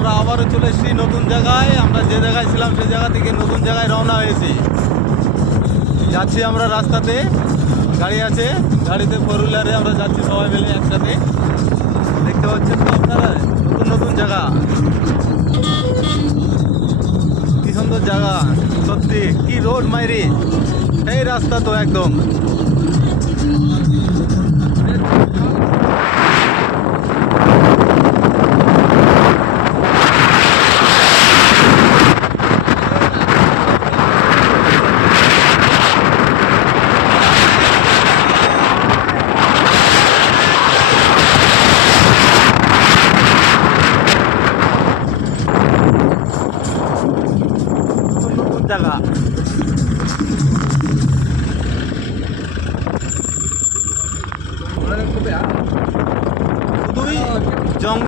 আমরা আবারও চলে এসেছি নতুন জায়গায়। আমরা যে জায়গায় ছিলাম সেই জায়গা থেকে নতুন জায়গায় রওনা হয়েছি। যাচ্ছি আমরা রাস্তাতে, গাড়ি আছে, গাড়িতে ফোর হুইলারে আমরা যাচ্ছি সবাই মিলে একসাথে। দেখতে পাচ্ছেন তো আপনারা, নতুন নতুন জায়গা, কি সুন্দর জায়গা, সত্যি কি রোড মাইরি, এই রাস্তা তো একদম